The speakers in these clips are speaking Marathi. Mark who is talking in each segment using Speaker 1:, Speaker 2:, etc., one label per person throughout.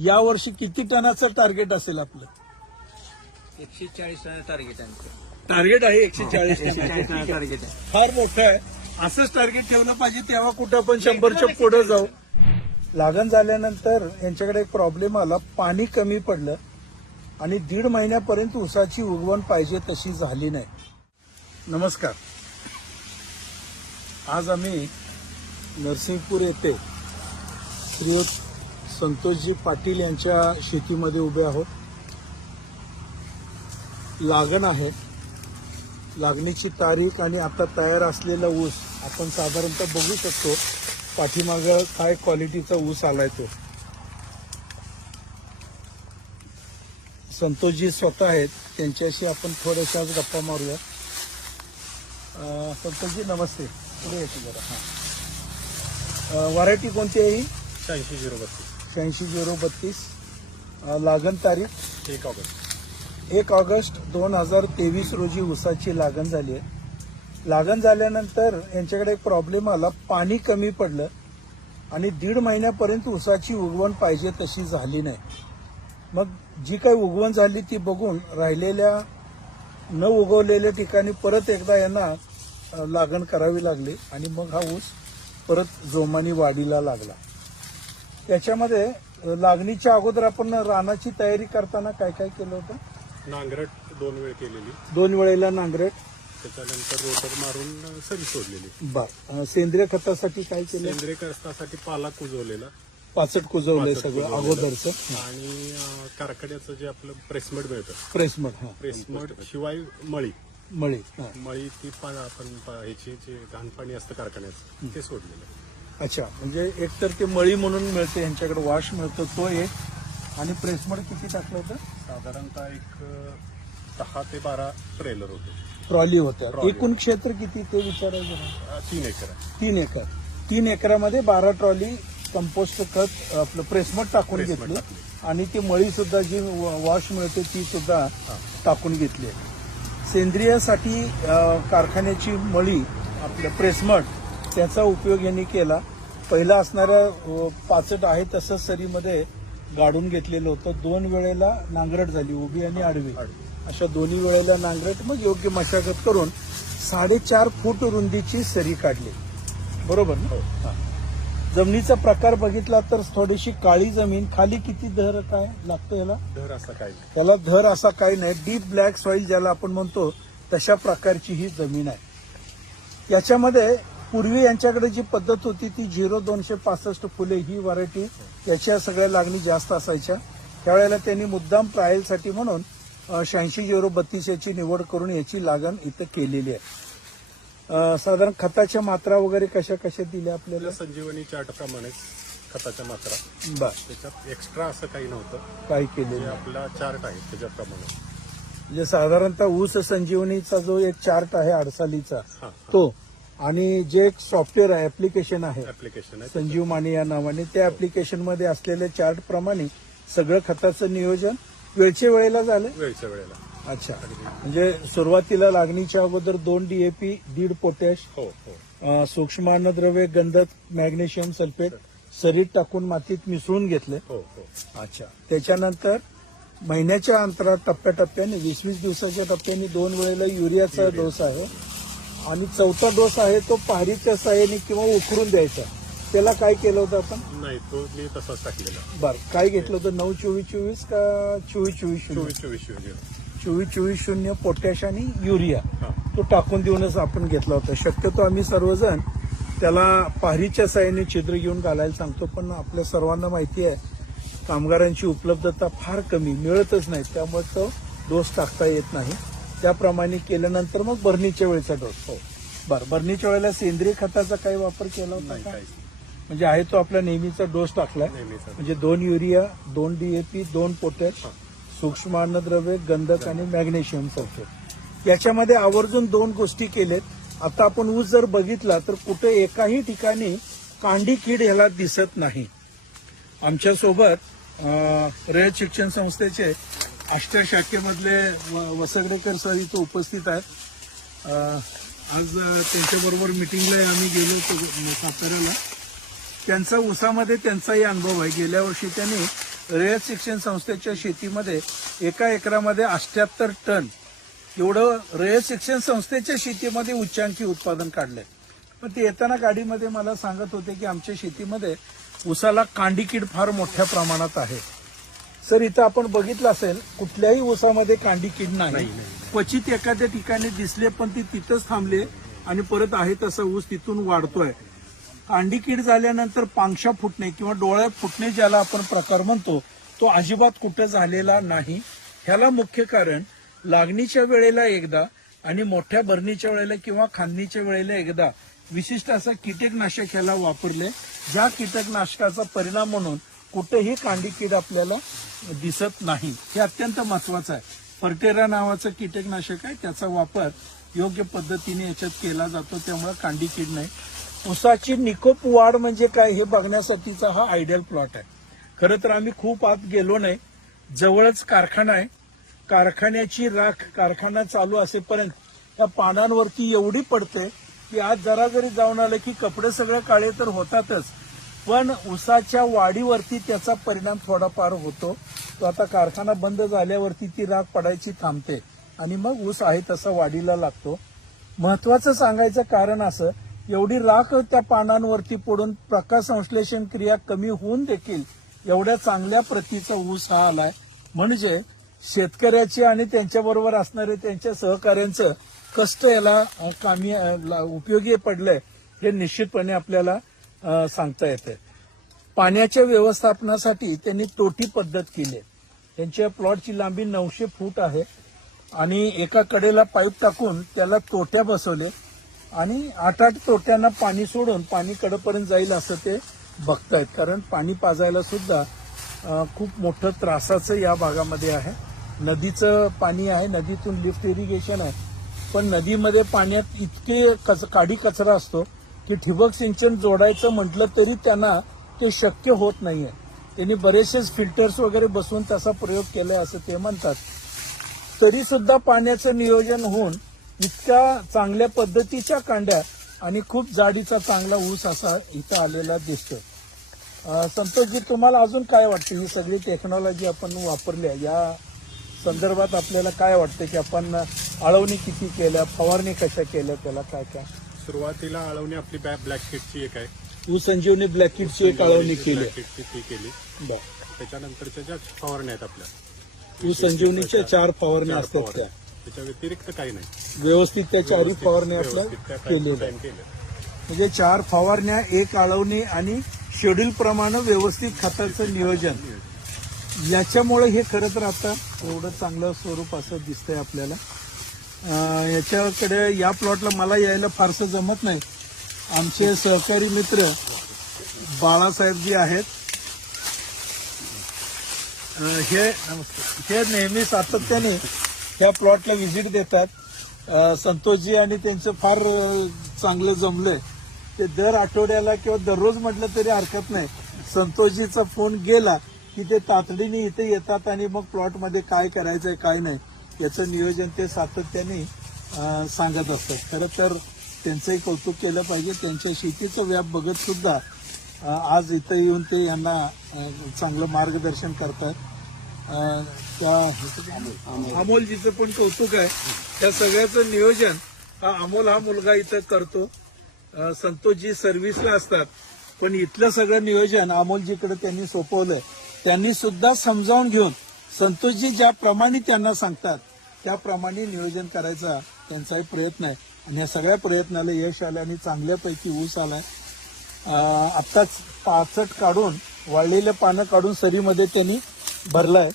Speaker 1: या वर्षी किती टनाचं टार्गेट असेल आपलं
Speaker 2: एकशे चाळीस टार्गेट आहे
Speaker 1: टार्गेट आहे एकशे चाळीस टार्गेट आहे फार मोठं आहे असंच टार्गेट ठेवलं पाहिजे तेव्हा कुठं आपण शंभरच्या पुढे जाऊ लागण झाल्यानंतर यांच्याकडे एक प्रॉब्लेम आला पाणी कमी पडलं आणि दीड महिन्यापर्यंत ऊसाची उगवण पाहिजे तशी झाली नाही नमस्कार आज आम्ही नरसिंहपूर येथे श्री संतोषजी पाटील यांच्या शेतीमध्ये उभे आहोत लागण आहे लागणीची तारीख आणि आता तयार असलेला ऊस आपण साधारणतः बघू शकतो पाठीमागं काय क्वालिटीचा ऊस आलाय तो संतोषजी स्वतः आहेत त्यांच्याशी आपण थोड्याशाच गप्पा मारूया संतोषजी नमस्ते पुढे येते जरा हां व्हरायटी कोणती आहे ही
Speaker 2: शहाऐंशी झिरो बत्तीस
Speaker 1: शहाऐंशी झिरो बत्तीस लागण तारीख
Speaker 2: एक ऑगस्ट
Speaker 1: एक ऑगस्ट दोन हजार तेवीस रोजी ऊसाची लागण झाली आहे लागण झाल्यानंतर यांच्याकडे एक प्रॉब्लेम आला पाणी कमी पडलं आणि दीड महिन्यापर्यंत ऊसाची उगवण पाहिजे तशी झाली नाही मग जी काही उगवण झाली ती बघून राहिलेल्या न उगवलेल्या ठिकाणी परत एकदा यांना लागण करावी लागली आणि मग हा ऊस परत जोमानी वाढीला लागला त्याच्यामध्ये लागणीच्या अगोदर आपण रानाची तयारी करताना काय काय केलं होतं
Speaker 2: नांगरट दोन वेळ केलेली
Speaker 1: दोन वेळेला नांगरट
Speaker 2: त्याच्यानंतर रोटर मारून सरी सोडलेली
Speaker 1: बर सेंद्रिय खतासाठी काय केलं
Speaker 2: सेंद्रिय खतासाठी पाला कुजवलेला
Speaker 1: पाचट कुजवलंय सगळं अगोदरच
Speaker 2: आणि कारखान्याचं जे आपलं प्रेसमड मिळतं प्रेसमड प्रेसमड शिवाय मळी मळी मळी ती पा- आपण ह्याचे ह्याची जे घाणपाणी असतं कारखान्याचं ते सोडलेलं
Speaker 1: अच्छा म्हणजे एक तर ते मळी म्हणून मिळते यांच्याकडे वॉश मिळतो तो एक आणि प्रेसमड किती टाकलं होतं
Speaker 2: साधारणतः एक सहा ते बारा ट्रेलर होते
Speaker 1: ट्रॉली होत्या एकूण क्षेत्र किती ते विचारायचं तीन एकर तीन एकर तीन एकरामध्ये बारा ट्रॉली कंपोस्ट खत आपलं प्रेसमट टाकून घेतली आणि ती मळी सुद्धा जी वॉश मिळते ती सुद्धा टाकून घेतली आहे. सेंद्रियासाठी कारखान्याची मळी आपलं प्रेसमट त्याचा उपयोग यांनी केला पहिला असणाऱ्या पाचट आहे तसंच सरीमध्ये गाडून घेतलेलं होतं दोन वेळेला नांगरट झाली उभी आणि आडवी अशा दोन्ही वेळेला नांगरट मग योग्य मशागत करून साडेचार फूट रुंदीची सरी काढली बरोबर ना हो, जमिनीचा प्रकार बघितला तर थोडीशी काळी जमीन खाली किती धर काय लागतो याला धर असा काही त्याला धर असा काही नाही डीप ब्लॅक सॉईल ज्याला आपण म्हणतो तशा प्रकारची ही जमीन आहे याच्यामध्ये पूर्वी यांच्याकडे जी पद्धत होती ती झिरो दोनशे पासष्ट फुले ही व्हरायटी याच्या सगळ्या लागणी जास्त असायच्या त्यावेळेला त्यांनी मुद्दाम ट्रायलसाठी म्हणून शहाऐंशी झिरो बत्तीस याची निवड करून याची लागण इथं केलेली आहे साधारण खताच्या मात्रा वगैरे कशा कशा दिल्या आपल्याला
Speaker 2: संजीवनी प्रमाणे खताच्या मात्रा बर त्याच्यात एक्स्ट्रा असं काही नव्हतं काही केलेलं आपला चार्ट आहे त्याच्याप्रमाणे
Speaker 1: म्हणजे साधारणतः ऊस संजीवनीचा जो एक चार्ट आहे अडसालीचा तो आणि जे एक सॉफ्टवेअर आहे ऍप्लिकेशन आहे संजीव माने या नावाने त्या ऍप्लिकेशन मध्ये असलेल्या चार्ट प्रमाणे सगळं खताचं नियोजन वेळच्या वेळेला झालं
Speaker 2: वेळच्या वेळेला
Speaker 1: अच्छा म्हणजे सुरुवातीला लागणीच्या अगोदर दोन डीएपी दीड पोटॅश सूक्ष्म हो, हो. गंधक मॅग्नेशियम सल्फेट सरीत टाकून मातीत मिसळून घेतले हो, हो. अच्छा त्याच्यानंतर महिन्याच्या अंतरात टप्प्याटप्प्याने वीस वीस दिवसाच्या टप्प्याने दोन वेळेला युरियाचा डोस आहे आणि चौथा डोस आहे तो पहारीच्या साह्याने किंवा उखरून द्यायचा त्याला काय केलं होतं आपण
Speaker 2: नाही तो मी तसाच टाकलेला
Speaker 1: बरं काय घेतलं होतं नऊ चोवीस चोवीस का चोवीस चोवीस चोवीस शून्य चोवीस शून्य चोवीस चोवीस शून्य पोटॅश आणि युरिया तो टाकून देऊनच आपण घेतला होता शक्यतो आम्ही सर्वजण त्याला पहारीच्या साह्याने छिद्र घेऊन घालायला सांगतो पण आपल्या सर्वांना माहिती आहे कामगारांची उपलब्धता फार कमी मिळतच नाही त्यामुळे तो डोस टाकता येत नाही त्याप्रमाणे केल्यानंतर मग भरणीच्या वेळेचा डोस हो बरं भरणीच्या वेळेला सेंद्रिय खताचा काही वापर केला होता नाही म्हणजे आहे तो आपला नेहमीचा डोस टाकला म्हणजे दोन युरिया दोन डीएपी दोन पोटॅश सूक्ष्म अन्नद्रव्य गंधक आणि मॅग्नेशियम सल्फेट याच्यामध्ये आवर्जून दोन गोष्टी केलेत आता आपण ऊस जर बघितला तर कुठे एकाही ठिकाणी कांडी कीड ह्याला दिसत नाही आमच्यासोबत सोबत रयत शिक्षण संस्थेचे आष्ट्या शाखेमधले वसगडेकर सर इथं उपस्थित आहेत आज त्यांच्याबरोबर मिटिंगला आम्ही गेलो होतो साताऱ्याला त्यांचा ऊसामध्ये त्यांचाही अनुभव आहे गेल्या वर्षी त्यांनी रयत शिक्षण संस्थेच्या शेतीमध्ये एका एकरामध्ये अष्ट्याहत्तर टन एवढं रयत शिक्षण संस्थेच्या शेतीमध्ये उच्चांकी उत्पादन काढलंय पण ते येताना गाडीमध्ये मला सांगत होते की आमच्या शेतीमध्ये उसाला कांडीकीड फार मोठ्या प्रमाणात आहे सर इथं आपण बघितलं असेल कुठल्याही ऊसामध्ये कांडी किड नाही क्वचित एखाद्या ठिकाणी दिसले पण ती तिथंच थांबले आणि परत आहे तसा ऊस तिथून वाढतोय कांडी किड झाल्यानंतर पांक्षा फुटणे किंवा डोळ्या फुटणे ज्याला आपण प्रकार म्हणतो तो अजिबात कुठं झालेला नाही ह्याला मुख्य कारण लागणीच्या वेळेला एकदा आणि मोठ्या भरणीच्या वेळेला किंवा खांदणीच्या वेळेला एकदा विशिष्ट असं कीटकनाशक ह्याला वापरले ज्या कीटकनाशकाचा परिणाम म्हणून कुठेही कांडी कीड आपल्याला दिसत नाही हे अत्यंत महत्वाचं आहे परटेरा नावाचं कीटकनाशक आहे त्याचा वापर योग्य पद्धतीने याच्यात केला जातो त्यामुळे कांडी कीड नाही उसाची निकोप वाढ म्हणजे काय हे बघण्यासाठीचा हा आयडियल प्लॉट आहे खरं तर आम्ही खूप आत गेलो नाही जवळच कारखाना आहे कारखान्याची राख कारखाना चालू असेपर्यंत त्या पानांवरती एवढी पडते की आज जरा जरी जाऊन आलं की कपडे सगळे काळे तर होतातच पण ऊसाच्या वाढीवरती त्याचा परिणाम थोडाफार होतो तो आता कारखाना बंद झाल्यावरती ती राख पडायची थांबते आणि मग ऊस आहे तसा वाढीला लागतो महत्वाचं सांगायचं कारण असं एवढी राख त्या पानांवरती पडून प्रकाश संश्लेषण क्रिया कमी होऊन देखील एवढ्या चांगल्या प्रतीचा ऊस हा आलाय म्हणजे शेतकऱ्याची आणि त्यांच्याबरोबर असणारे त्यांच्या सहकाऱ्यांचं कष्ट याला कामी उपयोगी पडलंय हे निश्चितपणे आपल्याला सांगता येते पाण्याच्या व्यवस्थापनासाठी त्यांनी टोटी पद्धत केली त्यांच्या प्लॉटची लांबी नऊशे फूट आहे आणि एका कडेला पाईप टाकून त्याला तोट्या बसवले आणि आठ आठ तोट्यांना पाणी सोडून पाणी कडेपर्यंत जाईल असं ते बघतायत कारण पाणी पाजायला सुद्धा खूप मोठं त्रासाचं या भागामध्ये आहे नदीचं पाणी आहे नदीतून लिफ्ट इरिगेशन आहे पण नदीमध्ये पाण्यात इतके कच काडी कचरा असतो की ठिबक सिंचन जोडायचं म्हटलं तरी त्यांना ते शक्य होत नाहीये त्यांनी बरेचसेच फिल्टर्स वगैरे बसवून त्याचा प्रयोग केलाय असं ते म्हणतात तरी सुद्धा पाण्याचं नियोजन होऊन इतक्या चांगल्या पद्धतीच्या कांड्या आणि खूप जाडीचा चांगला ऊस असा इथं आलेला दिसतो संतोषजी तुम्हाला अजून काय वाटतं ही सगळी टेक्नॉलॉजी आपण वापरल्या या संदर्भात आपल्याला काय वाटतं की आपण आळवणी किती केल्या फवारणी कशा केल्या त्याला काय काय
Speaker 2: सुरुवातीला आळवणी आपली ब्लॅक किटची एक आहे
Speaker 1: ऊस संजीवनी किटची एक आळवणी केली ती केली
Speaker 2: त्याच्यानंतरच्या ज्या फवारण्या आहेत आपल्या
Speaker 1: ऊस संजीवनीच्या चार फवारण्या असतात त्या
Speaker 2: त्याच्या व्यतिरिक्त काही नाही
Speaker 1: व्यवस्थित त्या चारही फवारण्या आपल्या केल्या म्हणजे चार फवारण्या एक आळवणी आणि शेड्यूल प्रमाणे व्यवस्थित खताचं नियोजन याच्यामुळे हे खरं तर आता एवढं चांगलं स्वरूप असं दिसतंय आपल्याला याच्याकडे या प्लॉटला मला यायला फारसं जमत नाही आमचे सहकारी मित्र बाळासाहेब आहेत हे हे नेहमी सातत्याने या प्लॉटला व्हिजिट देतात संतोषजी आणि त्यांचं फार चांगलं जमलंय ते दर आठवड्याला किंवा दररोज म्हटलं तरी हरकत नाही संतोषजीचा फोन गेला की ते तातडीने इथे येतात आणि मग प्लॉटमध्ये काय करायचंय काय नाही याचं नियोजन ते सातत्याने सांगत असतात खरं तर त्यांचंही कौतुक केलं पाहिजे त्यांच्या शेतीचं व्याप बघत सुद्धा आज इथं येऊन ते यांना चांगलं मार्गदर्शन करतात त्या अमोलजीचं पण कौतुक आहे त्या सगळ्याचं नियोजन हा अमोल हा मुलगा इथं करतो संतोषजी सर्व्हिसला असतात पण इथलं सगळं नियोजन अमोलजीकडे त्यांनी सोपवलं त्यांनी सुद्धा समजावून घेऊन संतोषजी ज्याप्रमाणे त्यांना सांगतात त्याप्रमाणे नियोजन करायचा त्यांचाही प्रयत्न आहे आणि या सगळ्या प्रयत्नाला यश आलं आणि चांगल्यापैकी ऊस आलाय आत्ताच पाचट काढून वाळलेलं पानं काढून सरीमध्ये त्यांनी भरलंय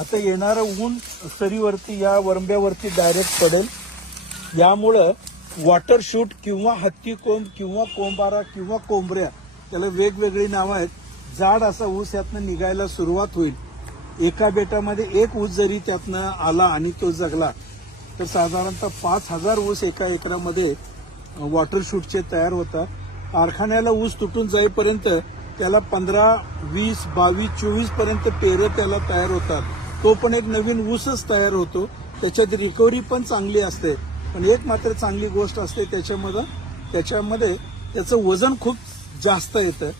Speaker 1: आता येणारं ऊन सरीवरती या वरंब्यावरती डायरेक्ट पडेल यामुळं वॉटर शूट किंवा हत्ती कोंब किंवा कोंबारा किंवा कोंबऱ्या त्याला वेगवेगळी नावं आहेत जाड असा ऊस यातनं निघायला सुरुवात होईल एका बेटामध्ये एक ऊस जरी त्यातनं आला आणि तो जगला तर साधारणतः पाच हजार ऊस एका एकरामध्ये वॉटर शूटचे तयार होतात कारखान्याला ऊस तुटून जाईपर्यंत त्याला पंधरा वीस बावीस चोवीस पर्यंत पेरे त्याला तयार होतात तो पण एक नवीन ऊसच तयार होतो त्याच्यात रिकव्हरी पण चांगली असते पण एक मात्र चांगली गोष्ट असते त्याच्यामध्ये त्याच्यामध्ये त्याचं वजन खूप जास्त येतं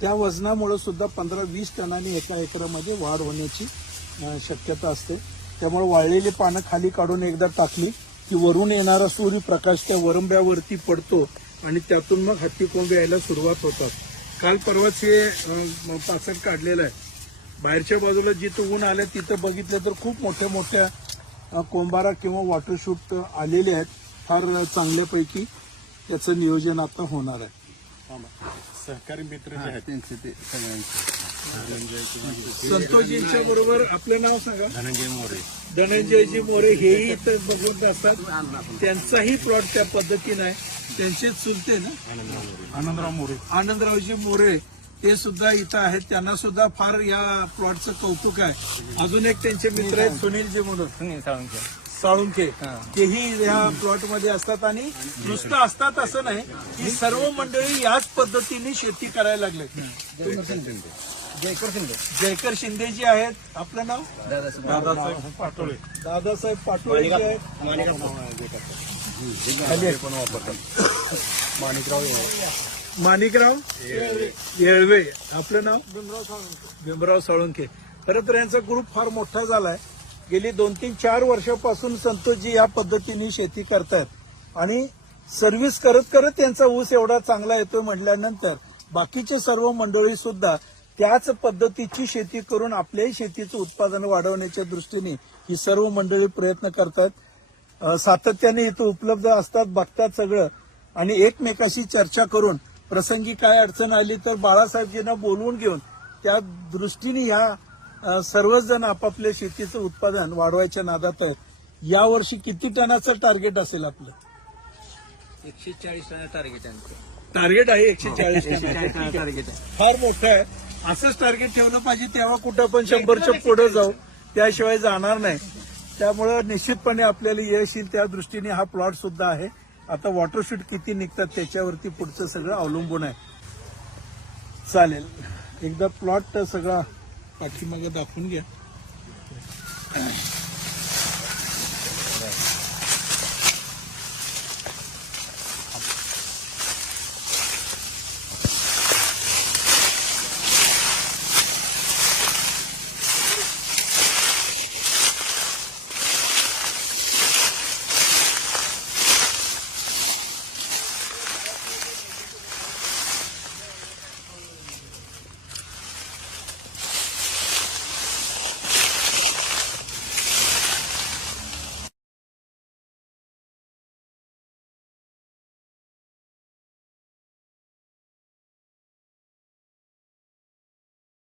Speaker 1: त्या वजनामुळे सुद्धा पंधरा वीस टनाने एका एकरामध्ये वाढ होण्याची शक्यता असते त्यामुळे वाळलेली पानं खाली काढून एकदा टाकली की वरून येणारा सूर्यप्रकाश त्या वरंब्यावरती पडतो आणि त्यातून मग हत्ती कोंब यायला सुरुवात होतात काल परवाच हे पाचक काढलेलं आहे बाहेरच्या बाजूला जिथं ऊन आलं तिथं बघितलं तर खूप मोठ्या मोठ्या कोंबारा किंवा वॉटरशूट आलेले आहेत फार चांगल्यापैकी त्याचं नियोजन आता होणार आहे
Speaker 2: सहकारी मित्र आहेत
Speaker 1: त्यांचे ते सगळ्यांचे संतोषजींच्या बरोबर आपलं नाव सांगा धनंजय मोरे धनंजयजी मोरे हेही इथं बघून असतात त्यांचाही प्लॉट त्या पद्धतीनं आहे त्यांचेच चुलते ना आनंदराव मोरे आनंदरावजी मोरे ते सुद्धा इथं आहेत त्यांना सुद्धा फार या प्लॉटचं कौतुक आहे अजून एक त्यांचे मित्र आहेत सुनीलजी मोरे सुनील सावंत साळुंखे तेही या प्लॉट मध्ये असतात आणि नुसतं असतात असं नाही की सर्व मंडळी याच पद्धतीने शेती करायला लागले जयकर शिंदे जयकर शिंदे जी आहेत आपलं नाव
Speaker 2: दादासाहेब पाटोळे
Speaker 1: दादासाहेब पाटोळे पण
Speaker 2: वापरतात माणिकराव
Speaker 1: माणिकराव येळवे आपलं नाव भीमराव साळुंखे भीमराव साळुंखे खरं तर यांचा ग्रुप फार मोठा झालाय गेली दोन तीन चार वर्षापासून संतोषजी या पद्धतीने शेती करतात आणि सर्व्हिस करत करत त्यांचा ऊस एवढा चांगला येतोय म्हटल्यानंतर बाकीचे सर्व मंडळी सुद्धा त्याच पद्धतीची शेती करून आपल्याही शेतीचं उत्पादन वाढवण्याच्या दृष्टीने ही सर्व मंडळी प्रयत्न करतात सातत्याने इथं उपलब्ध असतात बघतात सगळं आणि एकमेकाशी चर्चा करून प्रसंगी काय अडचण आली तर बाळासाहेबजींना बोलवून घेऊन त्या दृष्टीने या सर्वच जण आपापल्या शेतीचं उत्पादन वाढवायच्या नादात आहेत यावर्षी किती टनाचं टार्गेट असेल आपलं
Speaker 2: एकशे चाळीस टन टार्गेट आहे
Speaker 1: टार्गेट आहे एकशे चाळीस टार्गेट आहे फार मोठं आहे असंच टार्गेट ठेवलं पाहिजे तेव्हा कुठं आपण शंभरच्या पुढे जाऊ त्याशिवाय जाणार नाही त्यामुळे निश्चितपणे आपल्याला यश येईल त्या दृष्टीने हा प्लॉट सुद्धा आहे आता वॉटरशूट किती निघतात त्याच्यावरती पुढचं सगळं अवलंबून आहे चालेल एकदा प्लॉट सगळा पाठीमागे दाखवून घ्या